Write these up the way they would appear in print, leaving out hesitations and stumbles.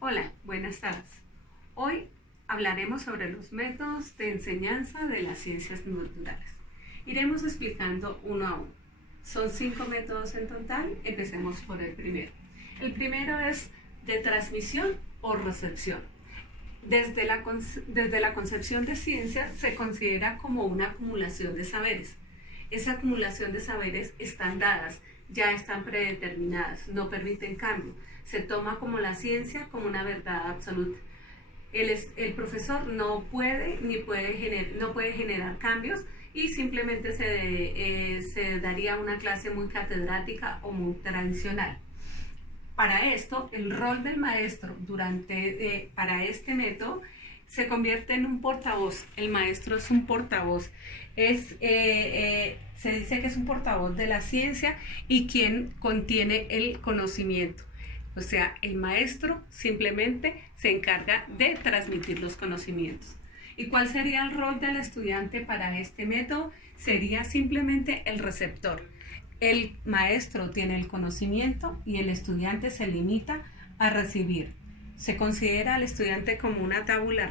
Hola, buenas tardes. Hoy hablaremos sobre los métodos de enseñanza de las ciencias naturales. Iremos explicando uno a uno. Son 5 métodos en total. Empecemos por el primero. El primero es de transmisión o recepción. Desde la concepción de ciencia se considera como una acumulación de saberes. Esa acumulación de saberes están dadas, ya están predeterminadas, no permiten cambio. Se toma como la ciencia, como una verdad absoluta. El profesor no puede generar cambios y simplemente se daría una clase muy catedrática o muy tradicional. Para esto, el rol del maestro para este método se convierte en un portavoz. El maestro es un portavoz. Se dice que es un portavoz de la ciencia y quien contiene el conocimiento. O sea, el maestro simplemente se encarga de transmitir los conocimientos. ¿Y cuál sería el rol del estudiante para este método? Sería simplemente el receptor. El maestro tiene el conocimiento y el estudiante se limita a recibir. Se considera al estudiante como una tabula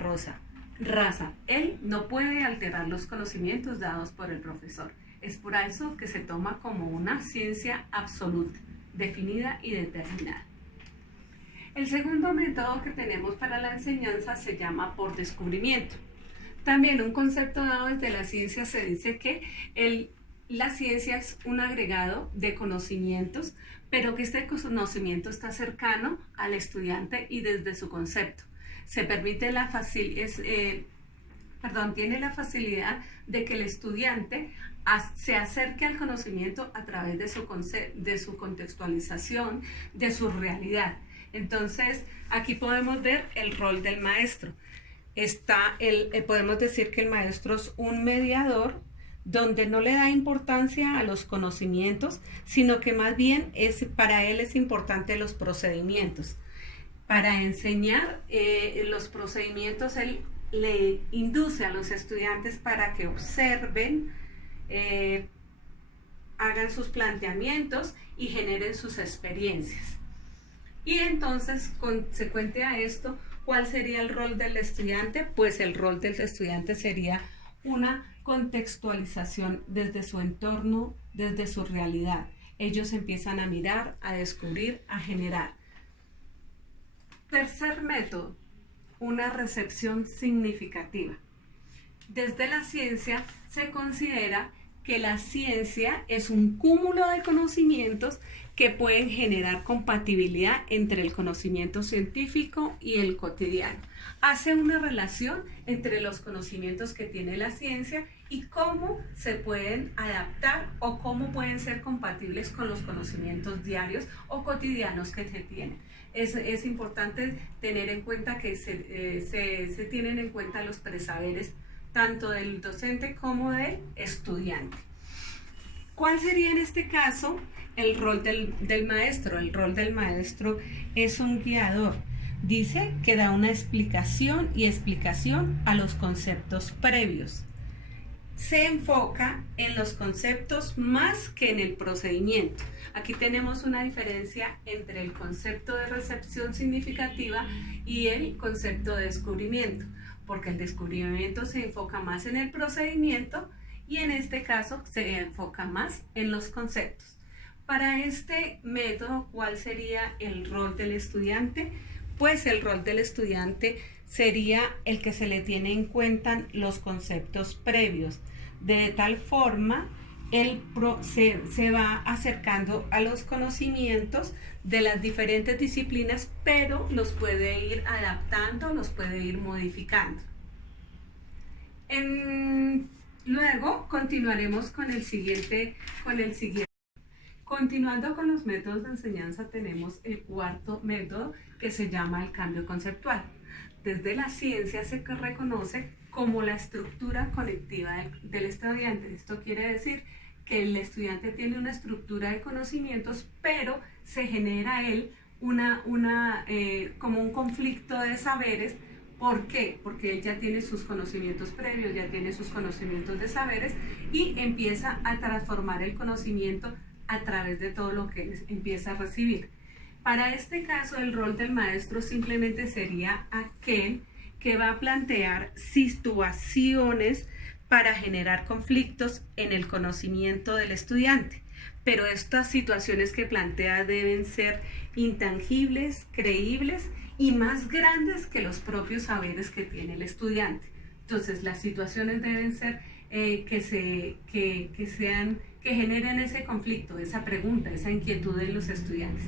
rasa. Él no puede alterar los conocimientos dados por el profesor. Es por eso que se toma como una ciencia absoluta, definida y determinada. El segundo método que tenemos para la enseñanza se llama por descubrimiento. También un concepto dado desde la ciencia se dice que la ciencia es un agregado de conocimientos, pero que este conocimiento está cercano al estudiante y desde su concepto. Tiene la facilidad de que el estudiante se acerque al conocimiento a través de su contextualización, de su realidad. Entonces, aquí podemos ver el rol del maestro. Podemos decir que el maestro es un mediador donde no le da importancia a los conocimientos, sino que más bien para él es importante los procedimientos. Para enseñar los procedimientos, él le induce a los estudiantes para que observen, hagan sus planteamientos y generen sus experiencias. Y entonces, consecuente a esto, ¿cuál sería el rol del estudiante? Pues el rol del estudiante sería una contextualización desde su entorno, desde su realidad. Ellos empiezan a mirar, a descubrir, a generar. Tercer método, una recepción significativa. Desde la ciencia se considera que la ciencia es un cúmulo de conocimientos que pueden generar compatibilidad entre el conocimiento científico y el cotidiano. Hace una relación entre los conocimientos que tiene la ciencia y cómo se pueden adaptar o cómo pueden ser compatibles con los conocimientos diarios o cotidianos que se tienen. Es importante tener en cuenta que se tienen en cuenta los presaberes tanto del docente como del estudiante. ¿Cuál sería en este caso el rol del maestro? El rol del maestro es un guiador. Dice que da una explicación a los conceptos previos. Se enfoca en los conceptos más que en el procedimiento. Aquí tenemos una diferencia entre el concepto de recepción significativa y el concepto de descubrimiento, porque el descubrimiento se enfoca más en el procedimiento y en este caso se enfoca más en los conceptos. Para este método, ¿cuál sería el rol del estudiante? Pues el rol del estudiante sería el que se le tiene en cuenta los conceptos previos. De tal forma, él se va acercando a los conocimientos de las diferentes disciplinas, pero los puede ir adaptando, los puede ir modificando. Luego continuaremos con el siguiente. Continuando con los métodos de enseñanza, tenemos el cuarto método que se llama el cambio conceptual. Desde la ciencia se reconoce como la estructura conectiva del estudiante. Esto quiere decir que el estudiante tiene una estructura de conocimientos, pero se genera él como un conflicto de saberes. ¿Por qué? Porque él ya tiene sus conocimientos previos, ya tiene sus conocimientos de saberes y empieza a transformar el conocimiento a través de todo lo que él empieza a recibir. Para este caso, el rol del maestro simplemente sería aquel que va a plantear situaciones para generar conflictos en el conocimiento del estudiante. Pero estas situaciones que plantea deben ser intangibles, creíbles y más grandes que los propios saberes que tiene el estudiante. Entonces, las situaciones deben ser que generen ese conflicto, esa pregunta, esa inquietud en los estudiantes.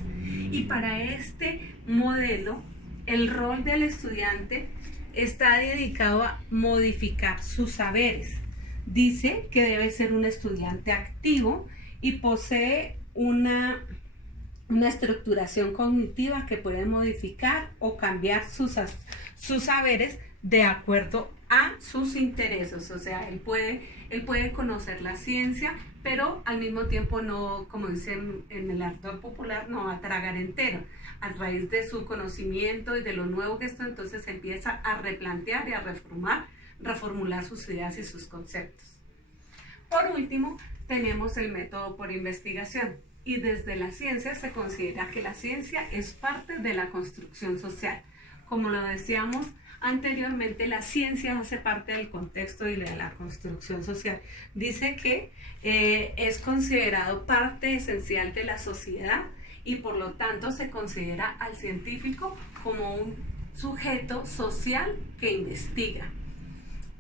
Y para este modelo, el rol del estudiante está dedicado a modificar sus saberes. Dice que debe ser un estudiante activo y posee una estructuración cognitiva que puede modificar o cambiar sus saberes de acuerdo a sus intereses. O sea, él puede conocer la ciencia, pero al mismo tiempo no, como dicen en el arte popular, no va a tragar entero. A raíz de su conocimiento y de lo nuevo que está, entonces empieza a replantear y a reformular sus ideas y sus conceptos. Por último, tenemos el método por investigación. Y desde la ciencia se considera que la ciencia es parte de la construcción social. Como lo decíamos anteriormente, la ciencia hace parte del contexto y de la construcción social. Dice que es considerado parte esencial de la sociedad y por lo tanto se considera al científico como un sujeto social que investiga.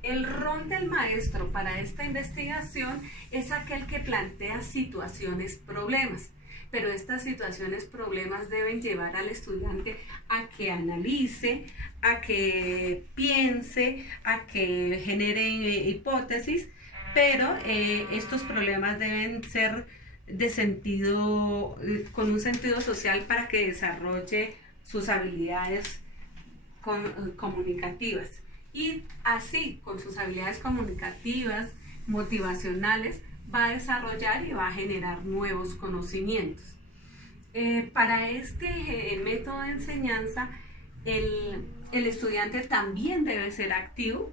El rol del maestro para esta investigación es aquel que plantea situaciones, problemas, pero estas situaciones, problemas deben llevar al estudiante a que analice, a que piense, a que genere hipótesis, pero estos problemas deben ser de sentido, con un sentido social para que desarrolle sus habilidades comunicativas. Y así, con sus habilidades comunicativas, motivacionales, va a desarrollar y va a generar nuevos conocimientos. Para este método de enseñanza, el estudiante también debe ser activo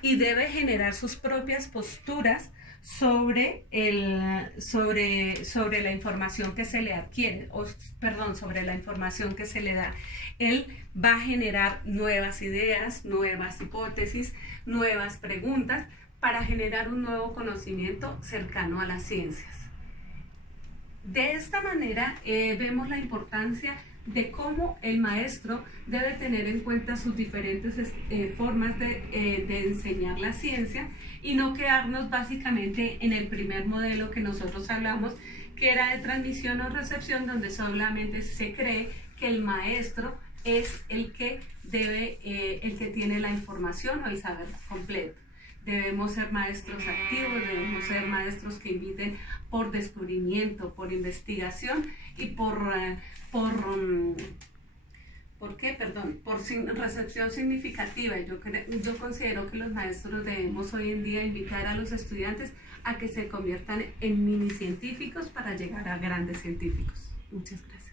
y debe generar sus propias posturas sobre la información que se le adquiere, sobre la información que se le da. Él va a generar nuevas ideas, nuevas hipótesis, nuevas preguntas para generar un nuevo conocimiento cercano a las ciencias. De esta manera vemos la importancia de cómo el maestro debe tener en cuenta sus diferentes formas de enseñar la ciencia y no quedarnos básicamente en el primer modelo que nosotros hablamos, que era de transmisión o recepción, donde solamente se cree que el maestro es el que tiene la información o el saber completo. Debemos ser maestros activos, debemos ser maestros que inviten por descubrimiento, por investigación y por recepción significativa. Yo considero que los maestros debemos hoy en día invitar a los estudiantes a que se conviertan en mini científicos para llegar a grandes científicos. Muchas gracias.